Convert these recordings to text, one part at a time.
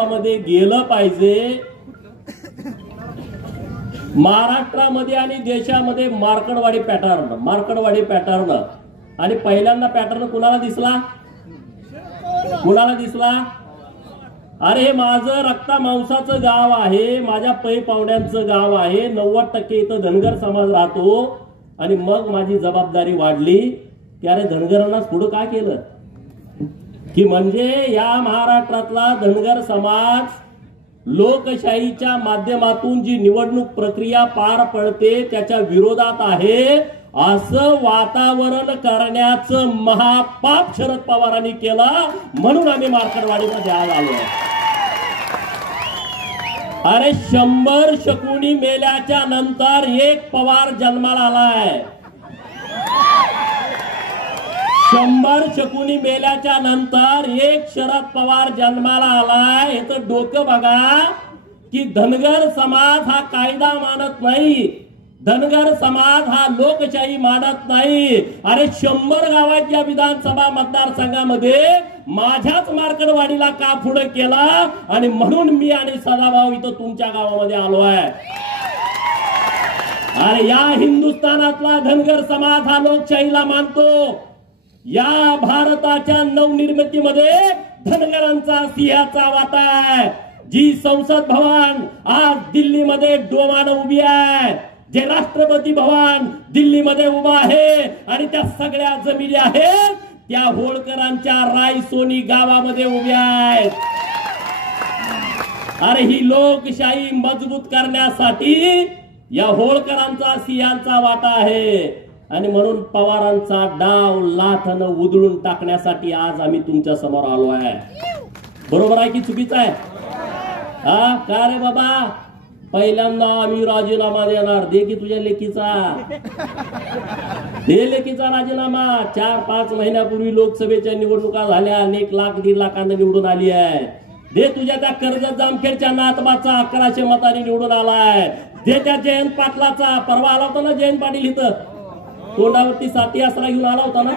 गावामध्ये गेलं पाहिजे. महाराष्ट्रामध्ये आणि देशामध्ये मार्कडवाडी पॅटर्न आणि पहिल्यांदा पॅटर्न कुणाला दिसला? अरे हे माझं रक्ता मांसाचं गाव आहे, माझ्या पै पाहुण्यांचं गाव आहे, 90% इथं धनगर समाज राहतो. आणि मग माझी जबाबदारी वाढली की अरे धनगरांनाच पुढं का केलं, की म्हणजे या महाराष्ट्रातला धनगर समाज लोकशाहीच्या माध्यमातून जी निवडणूक प्रक्रिया पार पडते त्याच्या विरोधात आहे असं वातावरण करण्याचं महापाप शरद पवारांनी केलं. म्हणून आम्ही मार्कडवाडीमध्ये आज आलो. अरे 100 शकुनी मेल्याच्या नंतर एक पवार जन्माला आलाय. 100 शकुनी मेल्याच्या नंतर एक शरद पवार जन्माला आलाय. हे तर डोकं बघा की धनगर समाज हा कायदा मानत नाही, धनगर समाज हा लोकशाही मानत नाही. अरे 100 गावात या विधानसभा मतदारसंघामध्ये माझ्याच मार्कडवाडीला का पुढे केला आणि म्हणून मी आणि सदाभाऊ इथं तुमच्या गावामध्ये आलो आहे. अरे या हिंदुस्थानातला धनगर समाज हा लोकशाहीला मानतो. या भारताच्या नवनिर्मितीमध्ये धनगरांचा सिंहाचा वाटा आहे. जी संसद भवन आज दिल्लीमध्ये डोमानं उभी आहे, जे राष्ट्रपती भवन दिल्लीमध्ये उभा आहे आणि त्या सगळ्या जमिनी आहेत त्या होळकरांच्या रायसोनी गावामध्ये उभ्या आहेत. अरे ही लोकशाही मजबूत करण्यासाठी या होळकरांचा सिंहाचा वाटा आहे. आणि म्हणून पवारांचा डाव लाथानं उधळून टाकण्यासाठी आज आम्ही तुमच्या समोर आलो आहे. बरोबर आहे की चुकीचं आहे? हा का रे बाबा, पहिल्यांदा आम्ही राजीनामा देणार. दे की तुझ्या लेकीचा, दे लेकीचा राजीनामा. 4-5 महिन्यापूर्वी लोकसभेच्या निवडणुका झाल्या, 1 लाख 1.5 लाखांना निवडून आली आहे. दे तुझ्या त्या कर्जत जामखेडच्या नातबाचा 1100 मतांनी निवडून आलाय. दे त्या जयंत पाटलाचा, परवा आला होता ना जयंत पाटील इथं, तोंडावरती साथी आसरा घेऊन आला होता ना,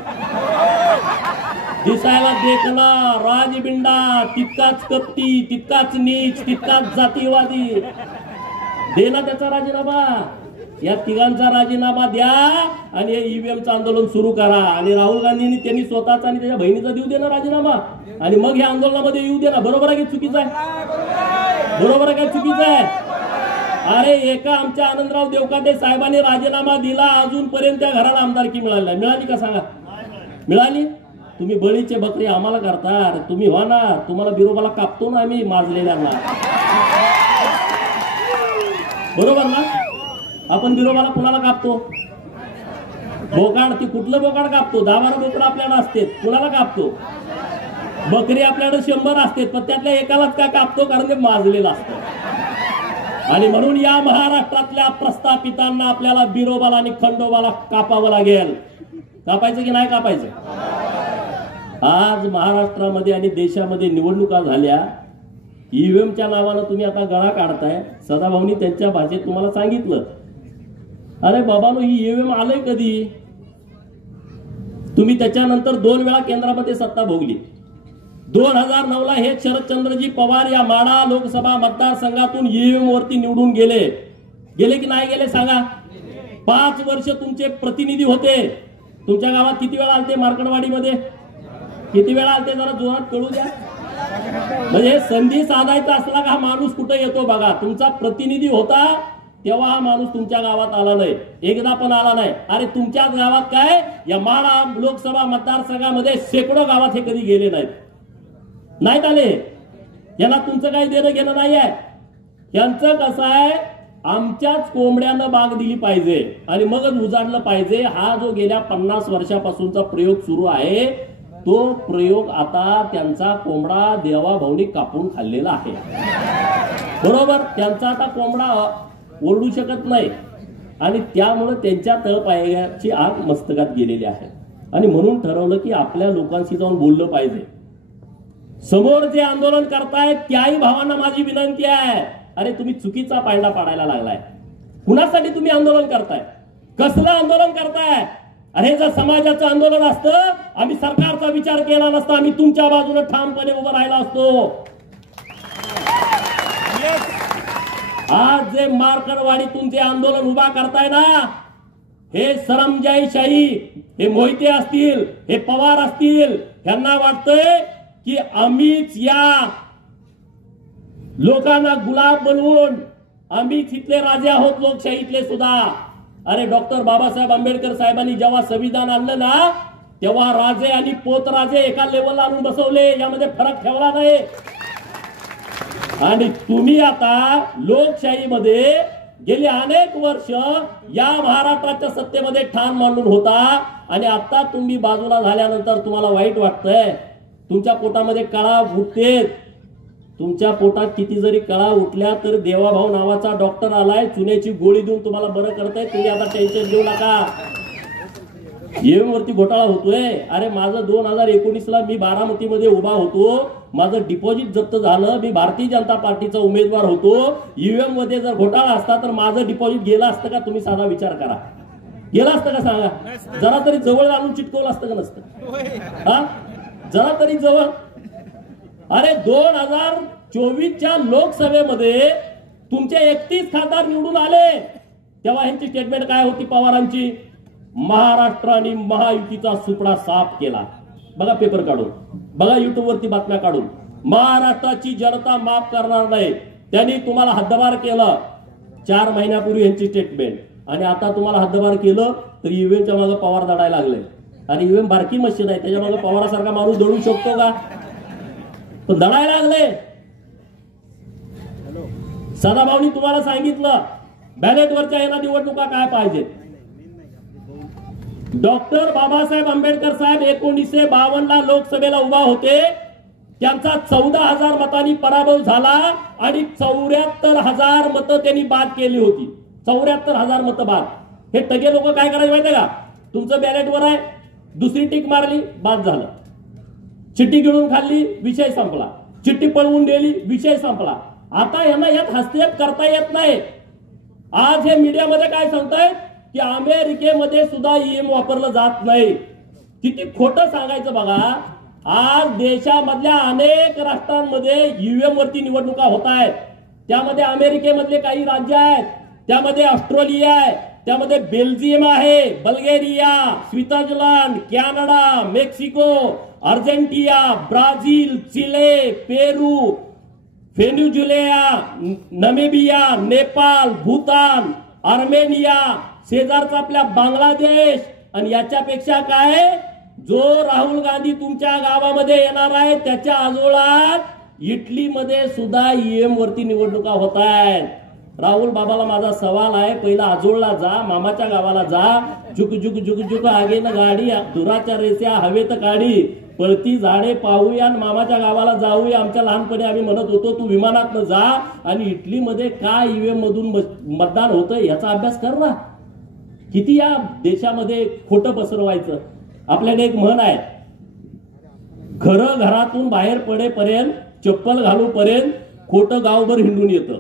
दिसायला देखना राजबिंडा, तितकाच कपटी, तितकाच नीच, तितकाच जातीवादी. दे ना त्याचा राजीनामा. या तिघांचा राजीनामा द्या आणि ईव्हीएमचं आंदोलन सुरू करा. आणि राहुल गांधींनी त्यांनी स्वतःचा आणि त्याच्या बहिणीचा देऊ दे ना राजीनामा आणि मग या आंदोलनामध्ये येऊ दे ना. बरोबर आहे की चुकीचं आहे? बरोबर आहे का चुकीचं आहे? अरे एका आमच्या आनंदराव देवकाते साहेबांनी राजीनामा दिला, अजूनपर्यंत त्या घराला आमदारकी मिळाली. मिळाली का सांगा? मिळाली? तुम्ही बळीचे बकरी आम्हाला करता. तुम्ही व्हा ना, तुम्हाला बिरोबाला कापतो ना आम्ही माजलेल्यांना. बरोबर ना? आपण बिरोबाला कुणाला कापतो? बोकाड. ती कुठलं बोकाड कापतो? 10-12 बोकड आपल्याला असते, कुणाला कापतो? बकरी आपल्याकडे 100 असते, पण त्यातल्या एकालाच का कापतो? कारण ते माजलेलं असतं. आणि म्हणून या महाराष्ट्रातल्या प्रस्थापितांना आपल्याला बिरोबाला आणि खंडोबाला कापावं लागेल. कापायचं की नाही कापायचं? आज महाराष्ट्रामध्ये आणि देशामध्ये निवडणुका झाल्या, ईव्हीएमच्या नावानं तुम्ही आता गळा काढताय. सदाभाऊनी त्यांच्या भाषेत तुम्हाला सांगितलं, अरे बाबांनो ही ईव्हीएम आलंय कधी? तुम्ही त्याच्यानंतर 2 वेळा केंद्रामध्ये सत्ता भोगली. 2009ला हे शरदचंद्रजी पवार या माढा लोकसभा मतदारसंघातून ईव्हीएम वरती निवडून गेले की नाही गेले सांगा? 5 वर्ष तुमचे प्रतिनिधी होते. तुमच्या गावात किती वेळा आलते? मार्कडवाडीमध्ये किती वेळा आलते? जरा जोरात कळू द्या. म्हणजे संधी साधायचा असला का हा माणूस कुठे येतो बघा. तुमचा प्रतिनिधी होता तेव्हा हा माणूस तुमच्या गावात आला नाही, एकदा पण आला नाही. अरे तुमच्याच गावात काय, या माढा लोकसभा मतदारसंघामध्ये शेकडो गावात हे कधी गेले नाहीत आले. यांना तुमचं काही देणं घेणं नाही आहे. यांचं कसं आहे, आमच्याच कोंबड्यानं बाग दिली पाहिजे आणि मगच उजाडलं पाहिजे. हा जो गेल्या 50 वर्षापासूनचा प्रयोग सुरू आहे, तो प्रयोग आता त्यांचा कोंबडा देवाभाऊनी कापून खाल्लेला आहे. बरोबर? त्यांचा आता कोंबडा ओरडू शकत नाही आणि त्यामुळे त्यांच्या तळपायाची आग मस्तकात गेलेली आहे. आणि म्हणून ठरवलं की आपल्या लोकांशी जाऊन बोललं पाहिजे. समोर जे आंदोलन करतायत त्याही भावांना माझी विनंती आहे, अरे तुम्ही चुकीचा पायंडा पाडायला लागलाय. कुणासाठी तुम्ही आंदोलन करताय? कसलं आंदोलन करताय? अरे जर समाजाचं आंदोलन असतं, आम्ही सरकारचा विचार केला नसता, आम्ही तुमच्या बाजूने ठामपणे उभं राहिला असतो. आज जे मार्कडवाडीतून जे आंदोलन उभा करताय ना, हे सरंजाईशाही, हे मोहिते असतील, हे पवार असतील, यांना वाटतंय की आम्हीच या लोकांना गुलाब बनवून आम्हीच इथले राजे आहोत लोकशाहीतले सुद्धा. अरे डॉक्टर बाबासाहेब आंबेडकर साहेबांनी जेव्हा संविधान आणलं ना, तेव्हा राजे आणि पोतराजे एका लेवलला आणून बसवले, यामध्ये फरक ठेवला नाही. आणि तुम्ही आता लोकशाहीमध्ये गेली अनेक वर्ष या महाराष्ट्राच्या सत्तेमध्ये ठाण मांडून होता, आणि आता तुम्ही बाजूला झाल्यानंतर तुम्हाला वाईट वाटतंय. तुमच्या पोटामध्ये कळा उठते. तुमच्या पोटात किती जरी कळा उठल्या तर देवाभाऊ नावाचा डॉक्टर आलाय, चुन्याची गोळी देऊन तुम्हाला बरं करताय. तुम्ही आता टेन्शन घेऊ नका. ईएम वरती घोटाळा होतोय. अरे माझं 2019ला मी बारामतीमध्ये उभा होतो, माझं डिपॉझिट जप्त झालं, मी भारतीय जनता पार्टीचा उमेदवार होतो. ईव्हीएम मध्ये जर घोटाळा असता तर माझं डिपॉझिट गेलं असतं का? तुम्ही साधा विचार करा. गेलं असतं का सांगा? जरा तरी जवळ आणून चिटकवलं असतं का नसतं? हा, जरा तरी जवळ. अरे 2024च्या लोकसभेमध्ये तुमचे 31 खासदार निवडून आले, तेव्हा ह्यांची स्टेटमेंट काय होती पवारांची? महाराष्ट्र आणि महायुतीचा सुपडा साफ केला. बघा पेपर काढून, बघा युट्यूब वरती बातम्या काढून. महाराष्ट्राची जनता माफ करणार नाही, त्यांनी तुम्हाला हद्दपार केलं. 4 महिन्यापूर्वी यांची स्टेटमेंट. आणि आता तुम्हाला हद्दपार केलं तर ईव्हीएमच्या मागे पवार दडायला लागले. आणि ईव्हीएम बारकी मशीन आहे, त्याच्या मागे पवारासारखा माणूस दडू शकतो का? पण दडायला लागले. सदाभाऊनी तुम्हाला सांगितलं बॅलेटवरच्या येणार निवडणुका काय पाहिजेत. डॉक्टर बाबासाहेब आंबेडकर साहेब 1952ला लोकसभेला उभा होते, त्यांचा 14,000 मतांनी पराभव झाला आणि 74,000 मतं त्यांनी बाद केली होती. 74,000 मतं बाद. हे तगे लोक काय करायचे माहिती का? तुमचं बॅलेटवर आहे, दुसरी टिक मारली, बाद झालं. चिठ्ठी गिळून खाल्ली, विषय संपला. चिठ्ठी पळवून दिली, विषय संपला. आता यांना यात हस्तक्षेप करता येत नाही. आज हे मीडियामध्ये काय सांगतायत की अमेरिकेमध्ये सुद्धा ईएम वापरलं जात नाही. किती खोटं सांगायचं बघा. आज देशामधल्या अनेक राष्ट्रांमध्ये ईव्हीएम वरती निवडणुका होत आहेत. त्यामध्ये अमेरिकेमधले काही राज्य आहेत, त्यामध्ये ऑस्ट्रेलिया आहे, त्यामध्ये बेल्जियम आहे, Bulgaria, Switzerland, Canada, Mexico, Argentina, Brazil, Chile, Peru, Venezuela, Namibia, Nepal, Bhutan, Armenia, शेजारचा आपल्या बांगलादेश. आणि याच्यापेक्षा काय, जो राहुल गांधी तुमच्या गावामध्ये येणार आहे त्याच्या आजोळात इटलीमध्ये सुद्धा ईएम वरती निवडणुका होत आहेत. राहुल बाबाला माझा सवाल आहे, पहिला आजोळला जा, मामाच्या गावाला जा. जुक जुक जुक जुक आगे न गाडी, दुराच्या रेस्या हवेत काढी, पळती झाडे पाहूया आणि मामाच्या गावाला जाऊया. आमच्या लहानपणी आम्ही म्हणत होतो तू विमानात न जा. आणि इटलीमध्ये काय ईव्हीएम मधून मतदान होतं याचा अभ्यास कर ना. किती या देशामध्ये खोटं पसरवायचं. आपल्याकडे एक म्हण आहे, खरं घरातून बाहेर पडेपर्यंत, चप्पल घालूपर्यंत खोटं गावभर हिंडून येतं.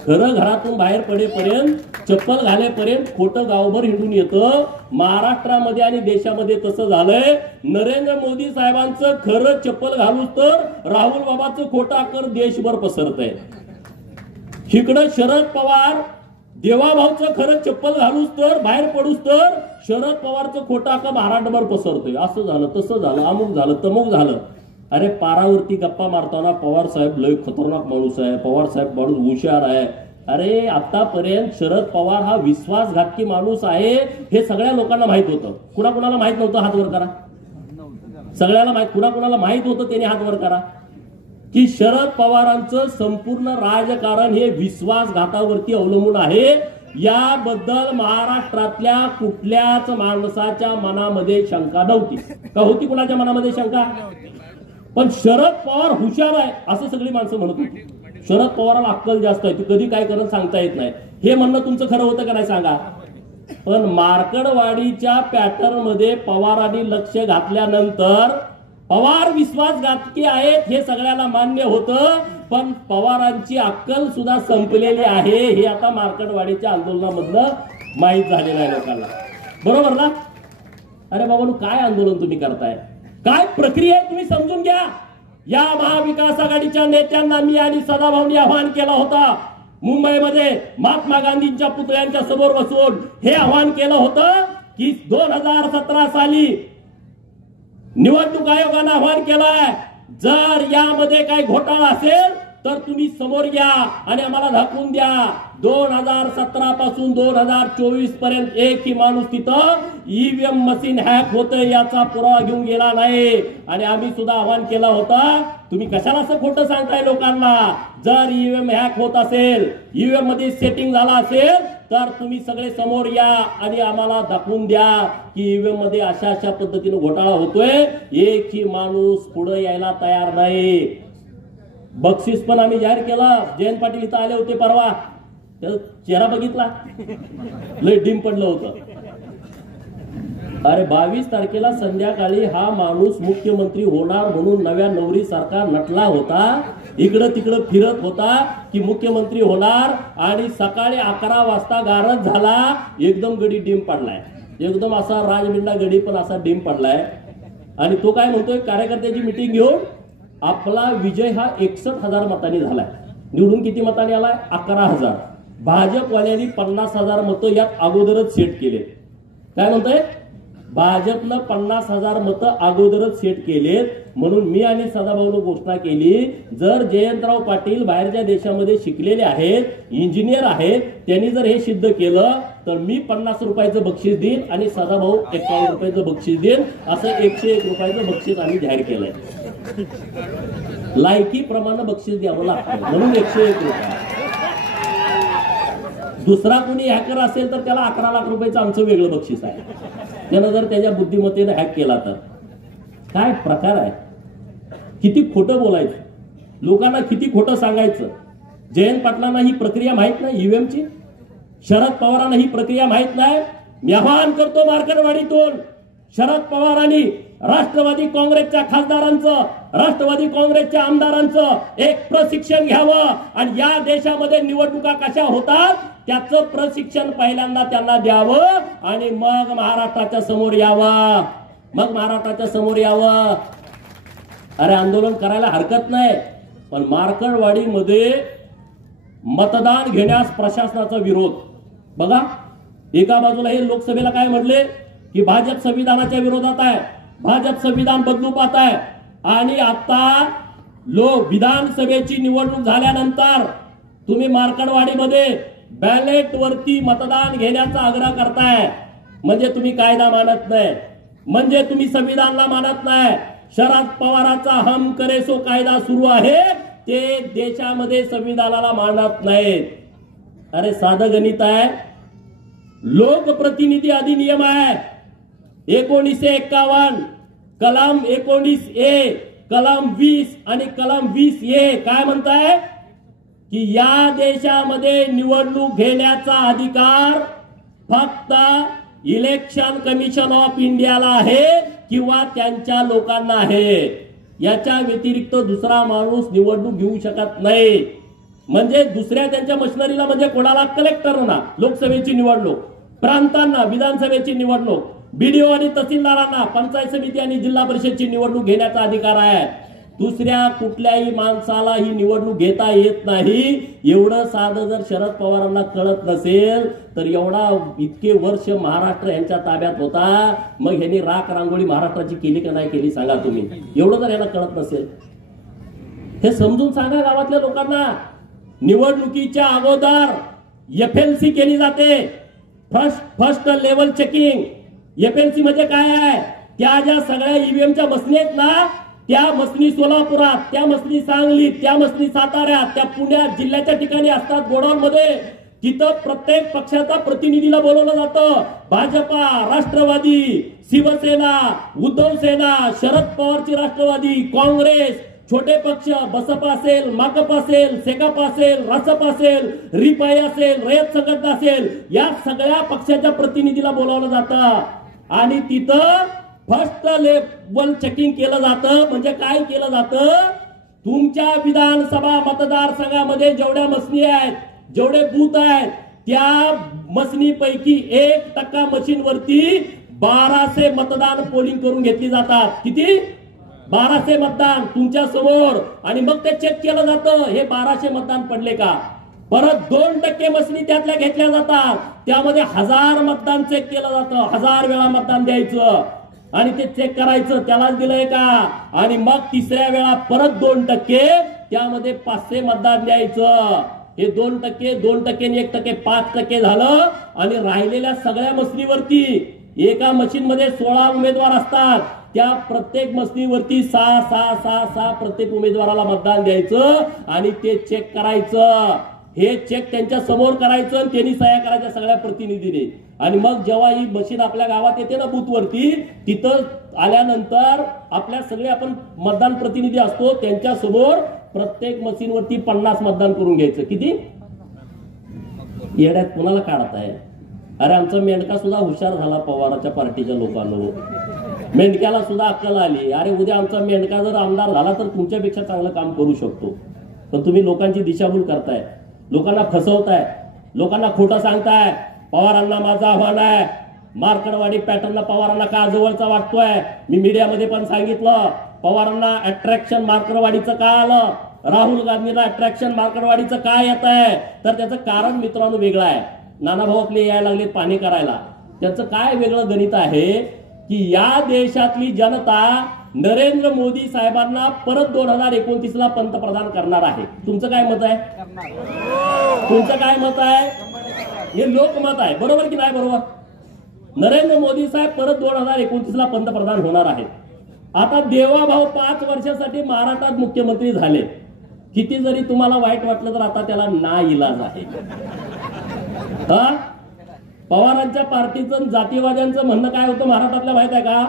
खरं घरातून बाहेर पडेपर्यंत, चप्पल घालेपर्यंत खोटं गावभर हिंडून येतं. महाराष्ट्रामध्ये आणि देशामध्ये तसं झालंय. नरेंद्र मोदी साहेबांचं खरं चप्पल घालूच तर राहुल बाबाचं खोटं अकर देशभर पसरतंय. इकडं शरद पवार देवाभाऊचं खरं चप्पल घालूच तर, बाहेर पडूच तर शरद पवारचं खोटं अकर महाराष्ट्रभर पसरतोय. असं झालं, तसं झालं, अमुक झालं, तमुक झालं. अरे पारावरती गप्पा मारताना पवार साहेब लय खतरनाक माणूस आहे, पवार साहेब माणूस हुशार आहे. अरे आतापर्यंत शरद पवार हा विश्वासघातकी माणूस आहे हे सगळ्या लोकांना माहित होतं. कुणाकुणाला माहित नव्हतं? हात वर करा. सगळ्याला माहित. कुणाकुणाला माहित होतं त्यांनी हात वर करा की शरद पवारांचं संपूर्ण राजकारण हे विश्वासघातावरती अवलंबून आहे. याबद्दल महाराष्ट्रातल्या कुठल्याच माणसाच्या मनामध्ये शंका नव्हती. का होती कुणाच्या मनामध्ये शंका? पण शरद पवार हुशार आहे असं सगळी माणसं म्हणत होती. शरद पवाराला अक्कल जास्त आहे, ती कधी काय करत सांगता येत नाही. हे म्हणणं तुमचं खरं होतं का नाही सांगा. पण मार्कडवाडीच्या पॅटर्न मध्ये पवारांनी लक्ष घातल्यानंतर पवार विश्वासघातकी आहेत हे सगळ्याला मान्य होतं. पण पवारांची अक्कल सुद्धा संपलेली आहे हे आता मार्कडवाडीच्या आंदोलनामधलं माहीत झालेलं आहे लोकांना. बरोबर ना? अरे बाबा काय आंदोलन तुम्ही करताय, काय प्रक्रिया आहे तुम्ही समजून घ्या. या महाविकास आघाडीच्या नेत्यांना मी आणि सदाभाऊंनी आवाहन केला होता मुंबईमध्ये महात्मा गांधींच्या पुतळ्यांच्या समोर बसून हे आवाहन केलं होतं की 2017 साली निवडणूक आयोगानं आवाहन केलंय, जर यामध्ये काही घोटाळा असेल तर तुम्ही समोर या आणि आम्हाला दाखवून द्या. 2017 पासून 2024 पर्यंत एकही माणूस तिथं ईव्हीएम मशीन हॅक होतंय याचा पुरावा घेऊन गेला नाही. आणि आम्ही सुद्धा आवाहन केलं होतं, तुम्ही कशाला असं खोटं सांगताय लोकांना. जर ईव्हीएम हॅक होत असेल, ईव्हीएम मध्ये सेटिंग झाला असेल तर तुम्ही सगळे समोर या आणि आम्हाला दाखवून द्या की ईव्हीएम मध्ये अशा अशा पद्धतीने घोटाळा होतोय. एकही माणूस पुढे यायला तयार नाही. बक्षीस पण आम्ही जाहीर केलं. जयंत पाटील इथं आले होते परवा, त्याचा चेहरा बघितला, लय डिम पडलं होतं. अरे 22 तारखेला संध्याकाळी हा माणूस मुख्यमंत्री होणार म्हणून नव्या नवरी सारखा नटला होता, इकडं तिकडं फिरत होता की मुख्यमंत्री होणार, आणि सकाळी 11 वाजता गारज झाला, एकदम गडी डिम पडलाय. एकदम असा राजमिंडा गडी पण असा डिम पडलाय. आणि तो काय म्हणतोय, कार्यकर्त्याची मिटिंग घेऊन आपला विजय हा 61,000 मतांनी झालाय. निवडून किती मतांनी आलाय? 11,000. भाजपवाल्यांनी 50,000 मतं यात अगोदरच सेट केले. काय म्हणतोय, भाजपनं 50,000 मतं अगोदरच सेट केलेत. म्हणून मी आणि सदाभाऊनं घोषणा केली, जर जयंतराव पाटील बाहेरच्या देशामध्ये शिकलेले आहेत, इंजिनियर आहेत, त्यांनी जर हे सिद्ध केलं तर मी 50 रुपयाचं बक्षीस देईन आणि सदाभाऊ 51 रुपयाचं बक्षीस देईन. असं 101 रुपयाचं बक्षीस आम्ही जाहीर केलंय. लायकीप्रमाणे बक्षीस द्यावं लागतं म्हणून 101 रुपये. दुसरा कोणी हॅकर असेल तर त्याला 11 लाख रुपयाचं आमचं वेगळं बक्षीस आहे. त्यानं जर त्याच्या बुद्धिमत्तेने हॅक केला तर काय प्रकार आहे. किती खोटं बोलायचं, लोकांना किती खोटं सांगायचं. जयंत पाटलांना ही प्रक्रिया माहित नाही ईव्हीएमची, शरद पवारांना ही प्रक्रिया माहित नाही. मी आवाहन करतो मार्कंडवाडीतून शरद पवारांनी राष्ट्रवादी काँग्रेसच्या खासदारांचं, राष्ट्रवादी काँग्रेसच्या आमदारांचं एक प्रशिक्षण घ्यावं आणि या देशामध्ये निवडणुका कशा होतात त्याचं प्रशिक्षण पहिल्यांदा त्यांना द्यावं आणि मग महाराष्ट्राच्या समोर यावं. अरे आंदोलन करायला हरकत नाही, पण मार्कंडवाडीमध्ये मतदान घेण्यास प्रशासनाचा विरोध बघा. एका बाजूला हे लोकसभेला काय म्हटले की भाजप संविधानाच्या विरोधात आहे, भाजप संविधान बदलू पाहत आहे, आणि आता विधानसभेची निवडणूक झाल्यानंतर तुम्ही मार्कंडवाडीमध्ये बॅलेट वरती मतदान घेण्याचा आग्रह करताय. म्हणजे तुम्ही कायदा मानत नाही, म्हणजे तुम्ही संविधानाला मानत नाही. शरद पवारांचा हम करे सो कायदा सुरू आहे, ते देशामध्ये संविधानाला मानत नाहीत. अरे साधं गणित आहे. लोकप्रतिनिधी अधिनियम आहे 1951, कलम 19A, कलम 20 आणि कलम 20A काय म्हणताय की या देशामध्ये निवडणूक घेण्याचा अधिकार फक्त इलेक्शन कमिशन ऑफ इंडियाला आहे किंवा त्यांच्या लोकांना आहे. याच्या व्यतिरिक्त दुसरा माणूस निवडणूक घेऊ शकत नाही. म्हणजे दुसऱ्या त्यांच्या मशिनरीला, म्हणजे कोणाला, कलेक्टरना लोकसभेची निवडणूक, प्रांतांना विधानसभेची निवडणूक, बीडीओ आणि तहसीलदारांना पंचायत समिती आणि जिल्हा परिषदची निवडणूक घेण्याचा अधिकार आहे. दुसऱ्या कुठल्याही माणसाला ही निवडणूक घेता येत नाही. एवढं साधं जर शरद पवारांना कळत नसेल तर एवढा इतके वर्ष महाराष्ट्र यांच्या ताब्यात होता, मग ह्यांनी राख रांगोळी महाराष्ट्राची केली का नाही केली सांगा तुम्ही. एवढं जर यांना कळत नसेल हे समजून सांगा गावातल्या लोकांना. निवडणुकीच्या अगोदर FLC केली जाते, फर्स्ट लेवल चेकिंग. FLC म्हणजे काय आहे, त्या ज्या सगळ्या ईव्हीएमच्या मसनी आहेत ना, त्या मसनी सोलापुरात, त्या मसनी सांगलीत, त्या मसनी साताऱ्यात, त्या पुण्यात जिल्ह्याच्या ठिकाणी असतात गोडाऊन मध्ये. तिथं प्रत्येक पक्षाचा प्रतिनिधीला बोलवलं जातं. भाजपा, राष्ट्रवादी, शिवसेना, उद्धव सेना, शरद पवारची राष्ट्रवादी, काँग्रेस, छोटे पक्ष, बसपा असेल, माकप असेल, सेकाप असेल, रासप असेल, रिपाई असेल, रयत संघटना असेल, या सगळ्या पक्षाच्या प्रतिनिधीला बोलावलं जातं आणि तिथं फर्स्ट लेवल चेकिंग केलं जातं. म्हणजे काय केलं जातं, तुमच्या विधानसभा मतदारसंघामध्ये जेवढ्या मसनी आहेत, जेवढे बूथ आहेत, त्या मसनीपैकी 1% मशीनवरती 1200 मतदान पोलिंग करून घेतली जातात. किती? 1200 मतदान तुमच्या समोर. आणि मग ते चेक केलं जातं हे 1200 मतदान पडले का. परत 2% मसनी त्यातल्या घेतल्या जातात, त्यामध्ये 1000 मतदान चेक केलं जातं, 1000 वेळा मतदान द्यायचं आणि ते चेक करायचं, त्यालाच दिलंय का? आणि मग तिसऱ्या वेळा परत 2%, त्यामध्ये 500 मतदान द्यायचं. हे 2%, 2% 1%, 5% झालं. आणि राहिलेल्या सगळ्या मसनीवरती एका मशीनमध्ये 16 उमेदवार असतात, त्या प्रत्येक मसनीवरती 6 प्रत्येक उमेदवाराला मतदान द्यायचं आणि ते चेक करायचं. हे चेक त्यांच्या समोर करायचं, त्यांनी सह्या करायच्या सगळ्या प्रतिनिधीने. आणि मग जेव्हा ही मशीन आपल्या गावात येते ना बूथवरती, तिथं आल्यानंतर आपल्या सगळे आपण मतदान प्रतिनिधी असतो, त्यांच्या समोर प्रत्येक मशीनवरती 50 मतदान करून घ्यायचं. किती येड्यात कुणाला काढताय? अरे आमचा मेंढका सुद्धा हुशार झाला पवाराच्या पार्टीच्या लोकांनो. मेंढक्याला सुद्धा अक्कल आली, अरे उद्या आमचा मेंढका जर आमदार झाला तर तुमच्यापेक्षा चांगलं काम करू शकतो. पण तुम्ही लोकांची दिशाभूल करताय, लोकांना फसवताय, लोकांना खोटं सांगताय. पवारांना माझं आव्हान आहे, मार्कडवाडी पॅटर्नला पवारांना का जवळचा वाटतोय? मी मीडियामध्ये पण सांगितलं, पवारांना अट्रॅक्शन मार्कडवाडीचं का आलं, राहुल गांधींना अट्रॅक्शन मार्कडवाडीचं काय येत आहे? तर त्याचं कारण मित्रांनो वेगळं आहे. नानाभाऊ आपले यायला लागले पाणी करायला, त्याचं काय वेगळं गणित आहे की या देशातली जनता नरेंद्र मोदी साहेबांना परत 2029ला पंतप्रधान करणार आहे. तुमचं काय मत आहे? तुमचं काय मत आहे? हे लोकमत आहे, बरोबर की नाही? बरोबर. नरेंद्र मोदी साहेब परत 2029ला पंतप्रधान होणार आहेत. आता देवाभाऊ 5 वर्षासाठी महाराष्ट्रात मुख्यमंत्री झाले. किती जरी तुम्हाला वाईट वाटलं तर आता त्याला नाइलाज आहे. पवारांच्या पार्टीचं जातीवाद्यांचं म्हणणं काय होतं महाराष्ट्रातल्या माहित आहे का?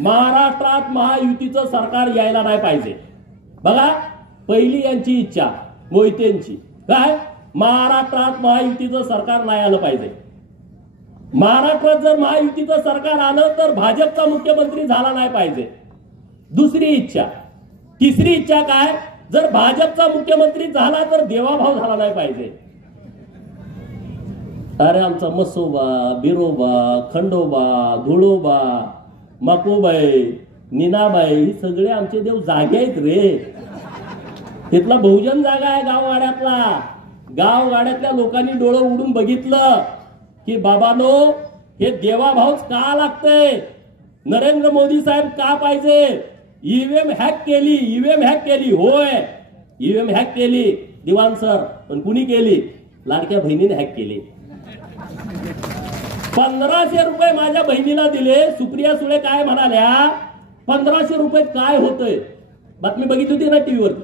महाराष्ट्रात महायुतीचं सरकार यायला नाही पाहिजे. बघा, पहिली यांची इच्छा मोहितेंची काय, महाराष्ट्रात महायुतीचं सरकार नाही आलं पाहिजे. महाराष्ट्रात जर महायुतीचं सरकार आलं तर भाजपचा मुख्यमंत्री झाला नाही पाहिजे, दुसरी इच्छा. तिसरी इच्छा काय, जर भाजपचा मुख्यमंत्री झाला तर देवाभाव झाला नाही पाहिजे. अरे आमचा मसोबा, बिरोबा, खंडोबा, धुळोबा, मकोबाई, नीनाबाई ही सगळे आमचे देव जागे आहेत रे. तिथला बहुजन जागा आहे गाववाड्यातला. गाववाड्यातल्या लोकांनी डोळं उडून बघितलं की बाबानो हे देवाभावच का लागतंय, नरेंद्र मोदी साहेब का पाहिजे. ईव्हीएम हॅक केली, ईव्हीएम हॅक केली, होय ईव्हीएम हॅक केली दिवाण सर, पण कुणी केली? लाडक्या बहिणीने हॅक केली. 1500 रुपये माझ्या बहिणीला दिले. सुप्रिया सुळे काय म्हणाल्या, 1500 रुपये काय होतंय? बातमी बघितली होती ना टीव्हीवरती.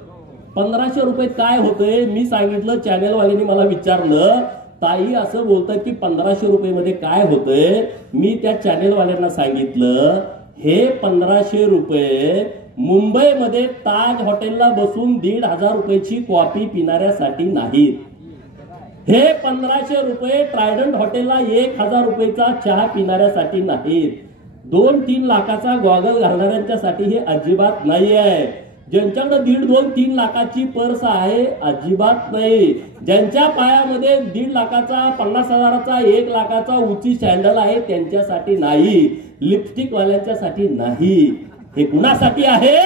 1500 रुपये काय होतंय? मी सांगितलं, चॅनेलवाल्यांनी मला विचारलं, ताई असं बोलतात की 1500 रुपये मध्ये काय होतंय? मी त्या चॅनेलवाल्यांना सांगितलं, हे 1500 रुपये मुंबईमध्ये ताज हॉटेलला बसून 1500 रुपयाची कॉफी पिणाऱ्यासाठी नाहीत. हे 1500 रुपये ट्रायडंट हॉटेलला 1000 रुपयाचा चहा पिणाऱ्यासाठी नाहीत. 2-3 लाखाचा गॉगल घालणाऱ्यांच्यासाठी हे अजिबात नाही आहे. ज्यांच्याकडे 1.5-2-3 लाखाची पर्स आहे अजिबात नाही. ज्यांच्या पायामध्ये 1.5 लाखाचा, 50,000चा, 1 लाखाचा उंची सॅन्डल आहे त्यांच्यासाठी नाही. लिपस्टिक वाल्यांच्यासाठी नाही. हे कुणासाठी आहे?